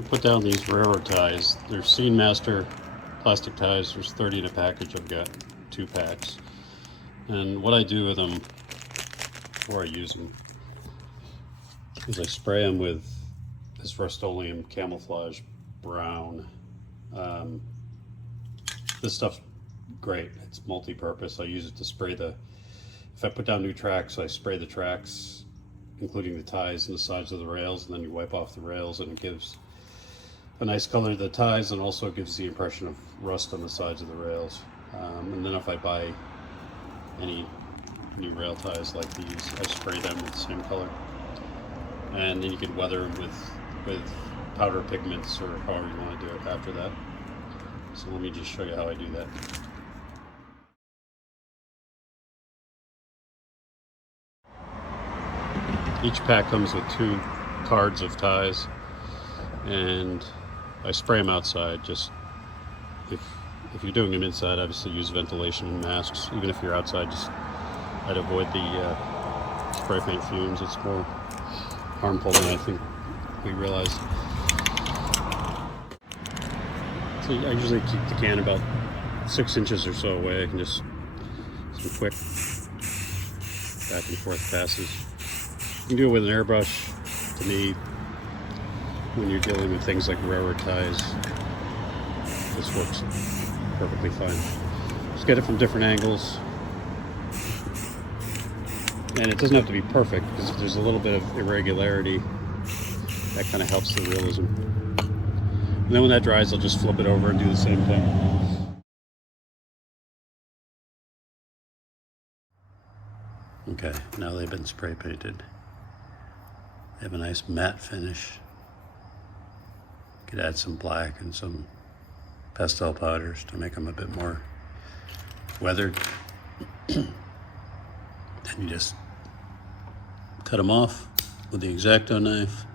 We put down these railroad ties. They're Scene Master plastic ties. There's 30 in a package. I've got 2 packs. And what I do with them before I use them is I spray them with this Rust-Oleum camouflage brown. This stuff's great. It's multi-purpose. I use it to spray if I put down new tracks, I spray the tracks, including the ties and the sides of the rails, and then you wipe off the rails, and it gives a nice color to the ties, and also gives the impression of rust on the sides of the rails. And then if I buy any new rail ties like these, I spray them with the same color. And then you can weather them with powder pigments, or however you want to do it after that. So let me just show you how I do that. Each pack comes with 2 cards of ties, and I spray them outside. Just if you're doing them inside, obviously use ventilation and masks. Even if you're outside, just I'd avoid the spray paint fumes. It's more harmful than I think we realize. So I usually keep the can about 6 inches or so away. I can just some quick back and forth passes. You can do it with an airbrush. To me, when you're dealing with things like railroad ties, this works perfectly fine. Just get it from different angles. And it doesn't have to be perfect, because if there's a little bit of irregularity, that kind of helps the realism. And then when that dries, I'll just flip it over and do the same thing. Okay, now they've been spray painted. They have a nice matte finish. Could add some black and some pastel powders to make them a bit more weathered. Then you just cut them off with the X-Acto knife.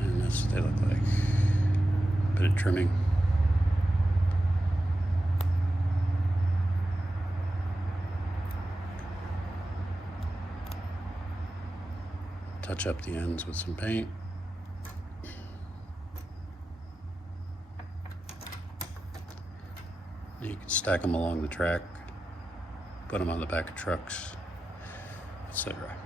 And that's what they look like. A bit of trimming. Touch up the ends with some paint. You can stack them along the track, put them on the back of trucks, etc.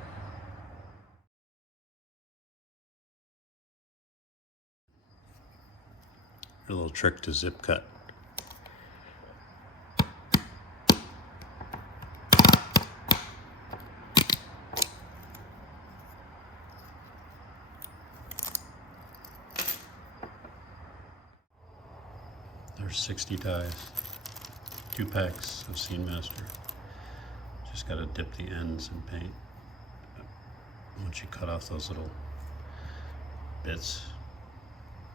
A little trick to zip cut. There's 60 ties, 2 packs of Scene Master. Just got to dip the ends in paint. Once you cut off those little bits,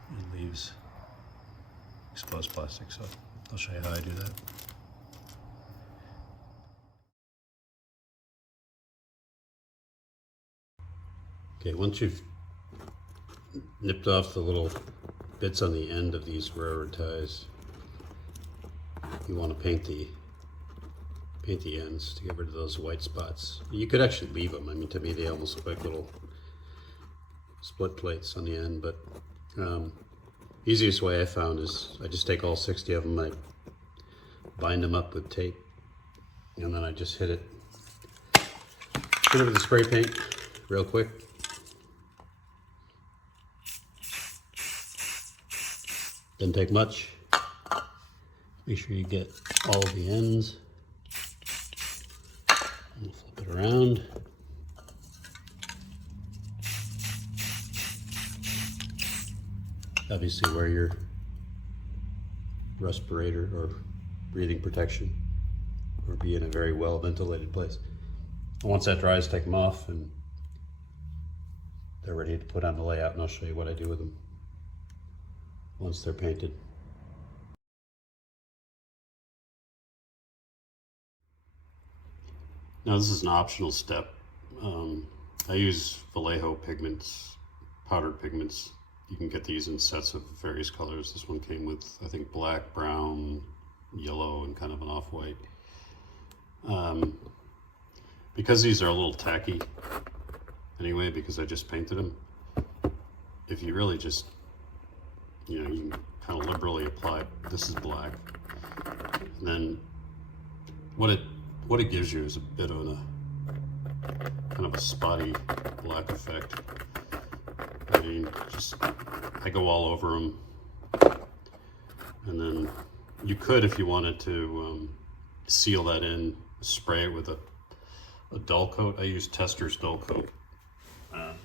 it leaves exposed plastic. So I'll show you how I do that. Okay, once you've nipped off the little bits on the end of these railroad ties, you want to paint the ends to get rid of those white spots. You could actually leave them. I mean, to me they almost look like little split plates on the end, but easiest way I found is I just take all 60 of them, I bind them up with tape, and then I just hit it with the spray paint real quick. Doesn't take much. Make sure you get all the ends. And flip it around. Obviously wear your respirator or breathing protection, or be in a very well ventilated place. And once that dries, take them off and they're ready to put on the layout, and I'll show you what I do with them once they're painted. Now this is an optional step. I use Vallejo pigments, powdered pigments. You can get these in sets of various colors. This one came with, I think, black, brown, yellow, and kind of an off-white. Because these are a little tacky anyway, because I just painted them, if you really just, you know, you can kind of liberally apply, this is black, and then what it gives you is a bit of a kind of a spotty black effect. I mean, just, I go all over them, and then you could, if you wanted to seal that in, spray it with a dull coat. I use Tester's dull coat,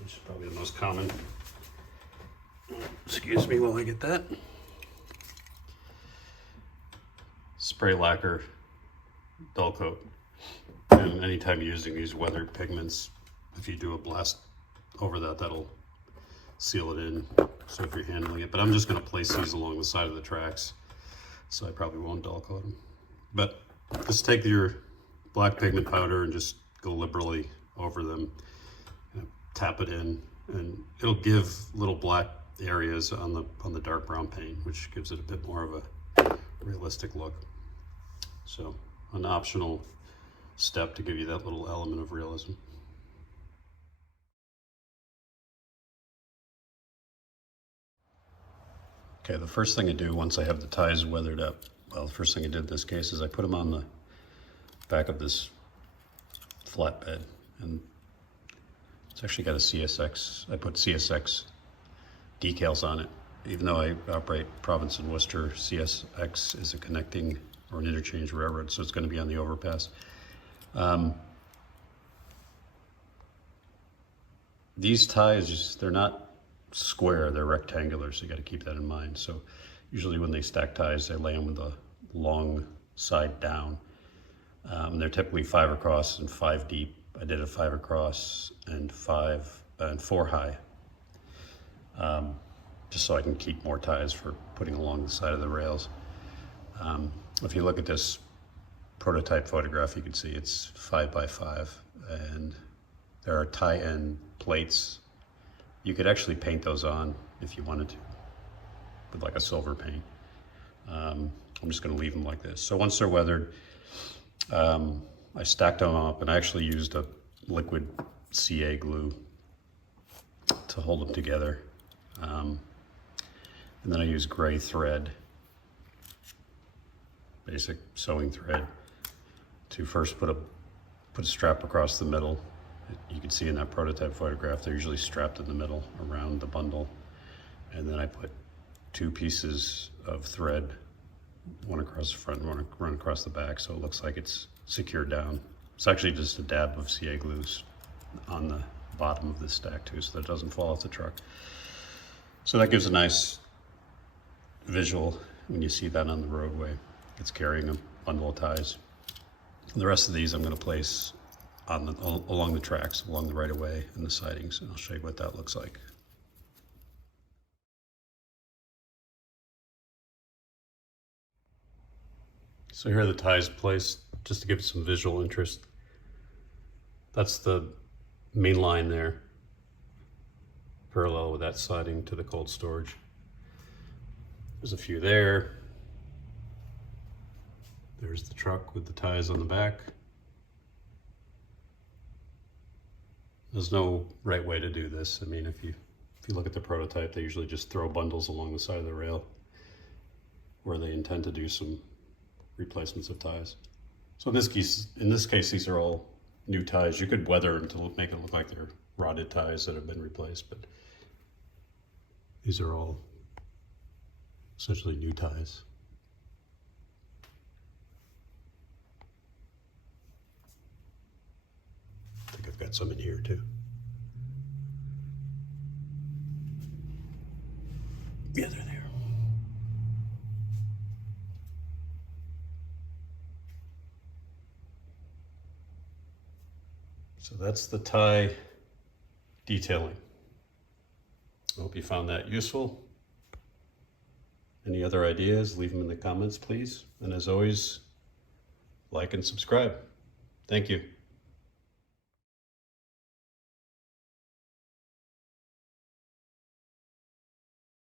which is probably the most common. Excuse me while I get that. Spray lacquer dull coat. And anytime you're using these weathered pigments, if you do a blast over that, that'll seal it in. So if you're handling it, but I'm just going to place these along the side of the tracks, so I probably won't dull coat them. But just take your black pigment powder and just go liberally over them, tap it in, and it'll give little black areas on the dark brown paint, which gives it a bit more of a realistic look. So an optional step to give you that little element of realism. Okay, the first thing I do once I have the ties weathered up, well, the first thing I did in this case is I put them on the back of this flatbed, and it's actually got a CSX, I put CSX decals on it. Even though I operate Province and Worcester, CSX is a connecting or an interchange railroad, so it's going to be on the overpass. These ties, they're not square, they're rectangular, so you got to keep that in mind. So usually when they stack ties, they lay them with the long side down. They're typically 5 across and 5 deep. I did a 5 across and 4 high, just so I can keep more ties for putting along the side of the rails. If you look at this prototype photograph, you can see it's 5 by 5, and there are tie end plates. You could actually paint those on if you wanted to with like a silver paint. I'm just going to leave them like this. So once they're weathered, I stacked them up, and I actually used a liquid CA glue to hold them together. And then I used gray thread, basic sewing thread, to first put a strap across the middle. You can see in that prototype photograph, they're usually strapped in the middle around the bundle. And then I put 2 pieces of thread, one across the front and one across the back, so it looks like it's secured down. It's actually just a dab of CA glue on the bottom of this stack too, so that it doesn't fall off the truck. So that gives a nice visual when you see that on the roadway. It's carrying a bundle of ties. And the rest of these I'm going to place on along the tracks, along the right-of-way and the sidings, and I'll show you what that looks like. So here are the ties placed, just to give it some visual interest. That's the main line there, parallel with that siding to the cold storage. There's a few there. There's the truck with the ties on the back. There's no right way to do this. I mean, if you look at the prototype, they usually just throw bundles along the side of the rail where they intend to do some replacements of ties. So in this case, these are all new ties. You could weather them to make it look like they're rotted ties that have been replaced, but these are all essentially new ties. I think I've got some in here too. Yeah, they're there. So that's the tie detailing. I hope you found that useful. Any other ideas, leave them in the comments, please. And as always, like and subscribe. Thank you.